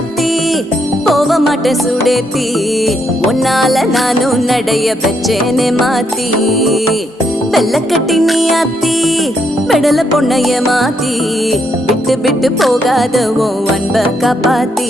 அத்தி போக மாட்டேன் சுடேத்தி உன்னால நானும் நடைய பெச்சேனே மாத்தி வெள்ளக்கட்டி நீ அத்தி பெடல பொண்ணைய மாத்தி விட்டு விட்டு போகாத உன் அன்ப காப்பாத்தி